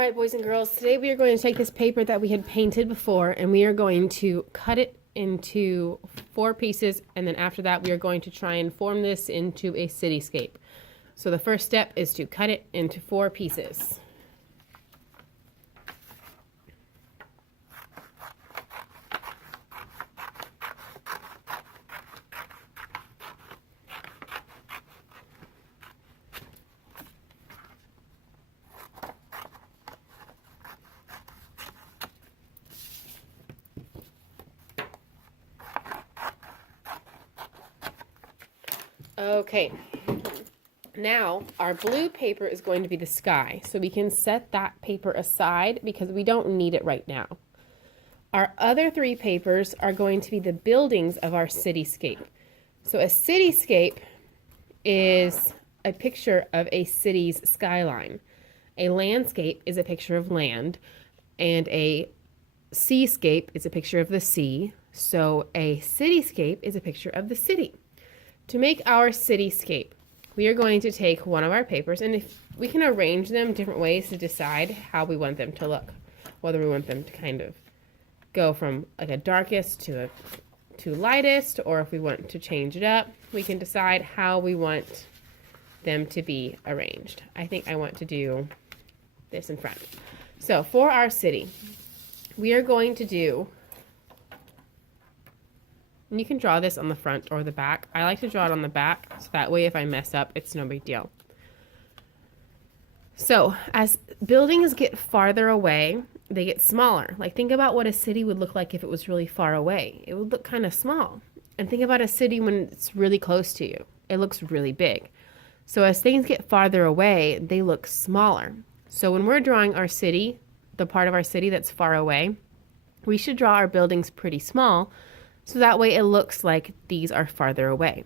right, boys and girls, today we are going to take this paper that we had painted before and we are going to cut it into 4 pieces, and then after that we are going to try and form this into a cityscape. So the first step is to cut it into 4 pieces. Okay, now our blue paper is going to be the sky, so we can set that paper aside because we don't need it right now. Our other 3 papers are going to be the buildings of our cityscape. So a cityscape is a picture of a city's skyline. A landscape is a picture of land, and a seascape is a picture of the sea. So a cityscape is a picture of the city. To make our cityscape, we are going to take one of our papers, and if we can arrange them different ways to decide how we want them to look, whether we want them to kind of go from like a darkest to lightest, or if we want to change it up, we can decide how we want them to be arranged. I think I want to do this in front. So for our city, we are going to do, and you can draw this on the front or the back. I like to draw it on the back, so that way if I mess up, it's no big deal. So as buildings get farther away, they get smaller. Like, think about what a city would look like if it was really far away. It would look kind of small. And think about a city when it's really close to you. It looks really big. So as things get farther away, they look smaller. So when we're drawing our city, the part of our city that's far away, we should draw our buildings pretty small, so that way it looks like these are farther away.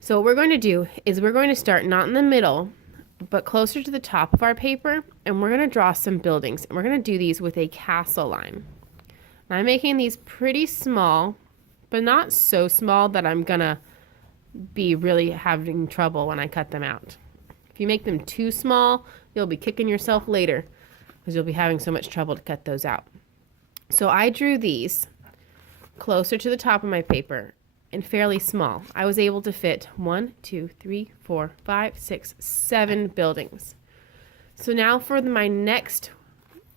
So what we're going to do is we're going to start not in the middle, but closer to the top of our paper, and we're going to draw some buildings. And we're going to do these with a castle line. Now, I'm making these pretty small, but not so small that I'm going to be really having trouble when I cut them out. If you make them too small, you'll be kicking yourself later because you'll be having so much trouble to cut those out. So I drew these closer to the top of my paper and fairly small. I was able to fit 1, 2, 3, 4, 5, 6, 7 buildings. So now for my next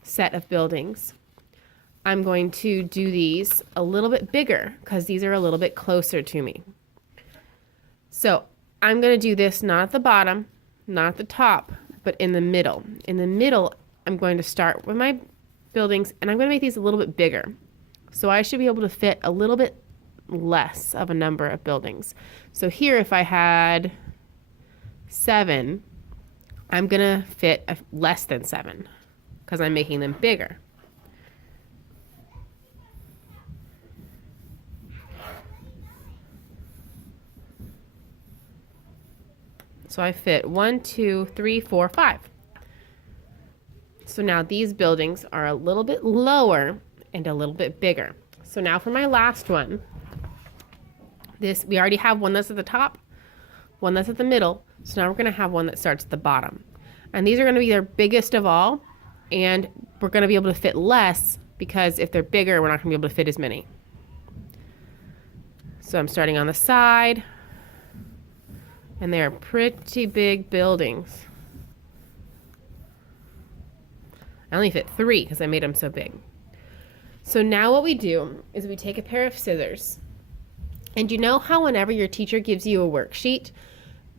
set of buildings, I'm going to do these a little bit bigger because these are a little bit closer to me. So I'm going to do this not at the bottom, not at the top, but in the middle. In the middle, I'm going to start with my buildings, and I'm going to make these a little bit bigger. So I should be able to fit a little bit less of a number of buildings. So here, if I had 7, I'm going to fit less than 7 because I'm making them bigger. So I fit 1, 2, 3, 4, 5. So now these buildings are a little bit lower and a little bit bigger. So now for my last one, we already have one that's at the top, one that's at the middle. So now we're going to have one that starts at the bottom. And these are going to be their biggest of all, and we're going to be able to fit less because if they're bigger, we're not going to be able to fit as many. So I'm starting on the side, and they are pretty big buildings. I only fit 3 because I made them so big. So now what we do is we take a pair of scissors, and you know how whenever your teacher gives you a worksheet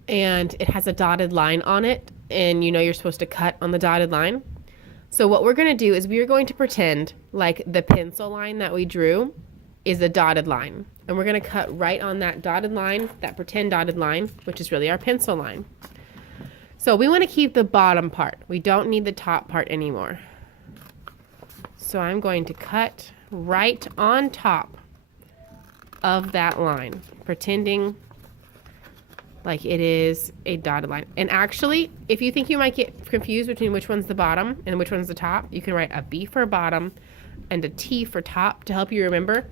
and it has a dotted line on it, and you know you're supposed to cut on the dotted line? So what we're going to do is we are going to pretend like the pencil line that we drew is a dotted line, and we're going to cut right on that dotted line, that pretend dotted line, which is really our pencil line. So we want to keep the bottom part. We don't need the top part anymore. So I'm going to cut right on top of that line, pretending like it is a dotted line. And actually, if you think you might get confused between which one's the bottom and which one's the top, you can write a B for bottom and a T for top to help you remember,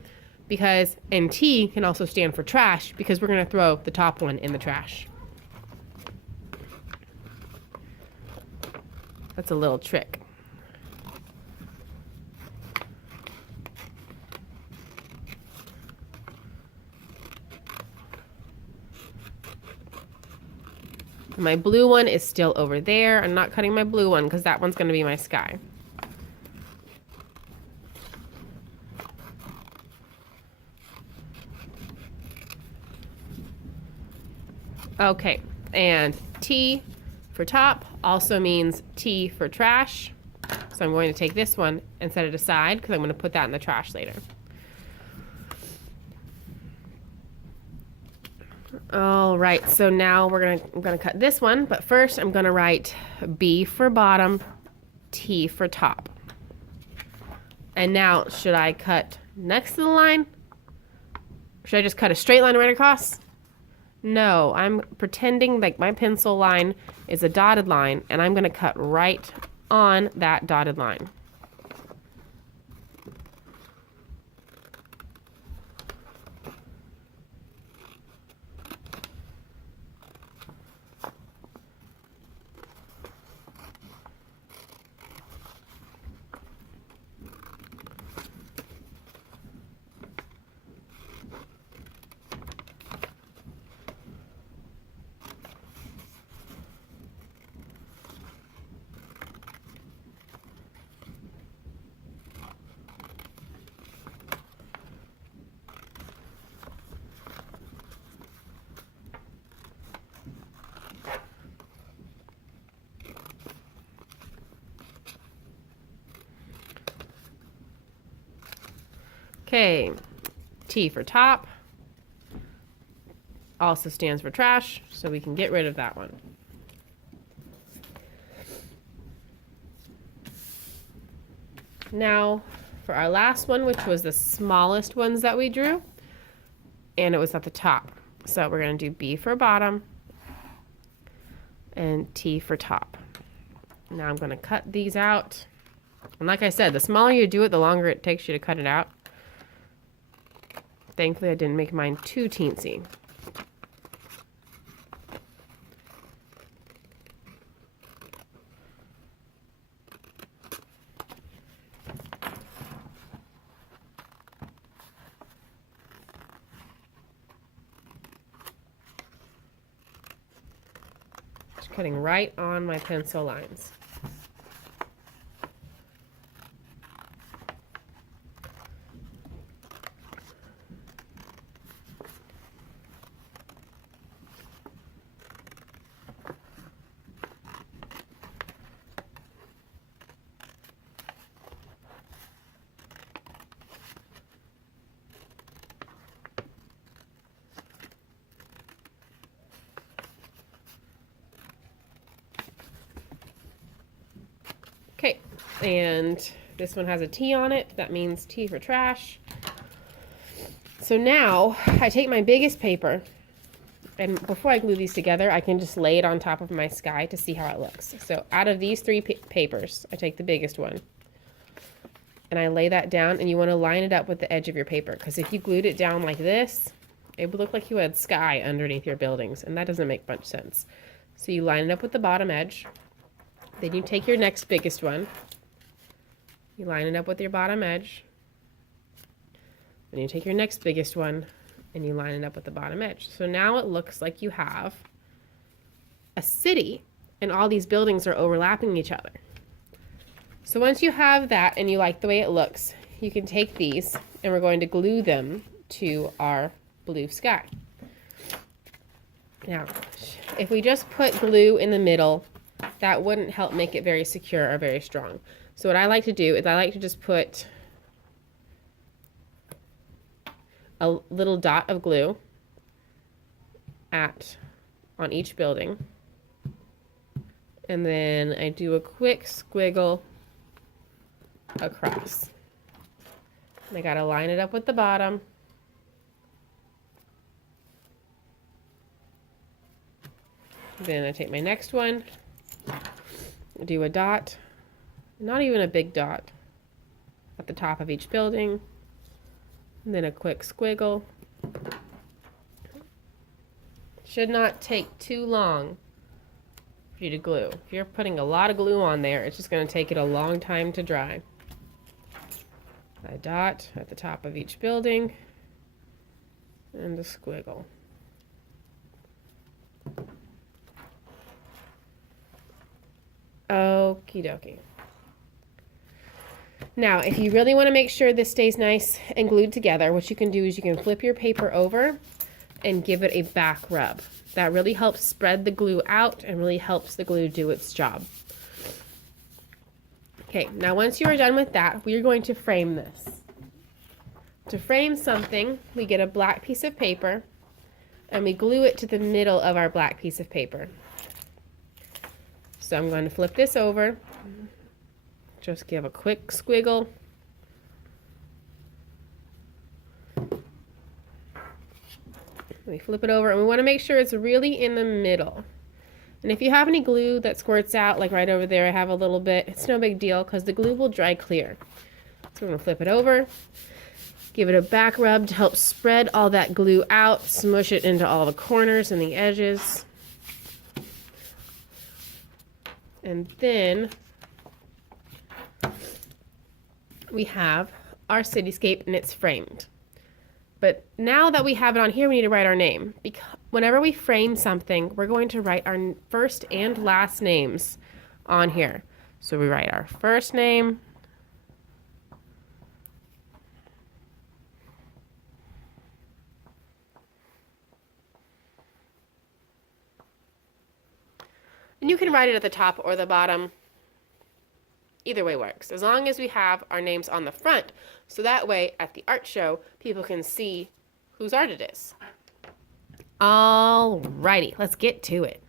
because, and T can also stand for trash because we're going to throw the top one in the trash. That's a little trick. My blue one is still over there. I'm not cutting my blue one because that one's going to be my sky. Okay, and T for top also means T for trash. So I'm going to take this one and set it aside because I'm going to put that in the trash later. All right, so now I'm gonna cut this one, but first I'm gonna write B for bottom, T for top. And now, should I cut next to the line? Should I just cut a straight line right across? No, I'm pretending like my pencil line is a dotted line, and I'm gonna cut right on that dotted line. Okay, T for top also stands for trash, so we can get rid of that one. Now, for our last one, which was the smallest ones that we drew, and it was at the top. So we're going to do B for bottom and T for top. Now I'm going to cut these out. And like I said, the smaller you do it, the longer it takes you to cut it out. Thankfully, I didn't make mine too teensy. Just cutting right on my pencil lines. Okay, and this one has a T on it. That means T for trash. So now I take my biggest paper, and before I glue these together, I can just lay it on top of my sky to see how it looks. So out of these three papers, I take the biggest one, and I lay that down, and you want to line it up with the edge of your paper, because if you glued it down like this, it would look like you had sky underneath your buildings, and that doesn't make much sense. So you line it up with the bottom edge. Then you take your next biggest one, you line it up with your bottom edge, then you take your next biggest one, and you line it up with the bottom edge. So now it looks like you have a city, and all these buildings are overlapping each other. So once you have that, and you like the way it looks, you can take these, and we're going to glue them to our blue sky. Now, if we just put glue in the middle, that wouldn't help make it very secure or very strong. So what I like to do is I like to just put a little dot of glue on each building. And then I do a quick squiggle across. And I gotta line it up with the bottom. Then I take my next one, do a dot, not even a big dot, at the top of each building, and then a quick squiggle. Should not take too long for you to glue. If you're putting a lot of glue on there, it's just going to take it a long time to dry. A dot at the top of each building and a squiggle. Okie dokie. Now, if you really want to make sure this stays nice and glued together, what you can do is you can flip your paper over and give it a back rub. That really helps spread the glue out and really helps the glue do its job. Okay, now once you are done with that, we are going to frame this. To frame something, we get a black piece of paper and we glue it to the middle of our black piece of paper. So I'm going to flip this over. Just give a quick squiggle. We flip it over and we want to make sure it's really in the middle. And if you have any glue that squirts out, like right over there, I have a little bit, it's no big deal because the glue will dry clear. So we're going to flip it over, give it a back rub to help spread all that glue out, smush it into all the corners and the edges. And then we have our cityscape and it's framed. But now that we have it on here, we need to write our name. Because whenever we frame something, we're going to write our first and last names on here. So we write our first name, and you can write it at the top or the bottom. Either way works, as long as we have our names on the front. So that way, at the art show, people can see whose art it is. Alrighty, let's get to it.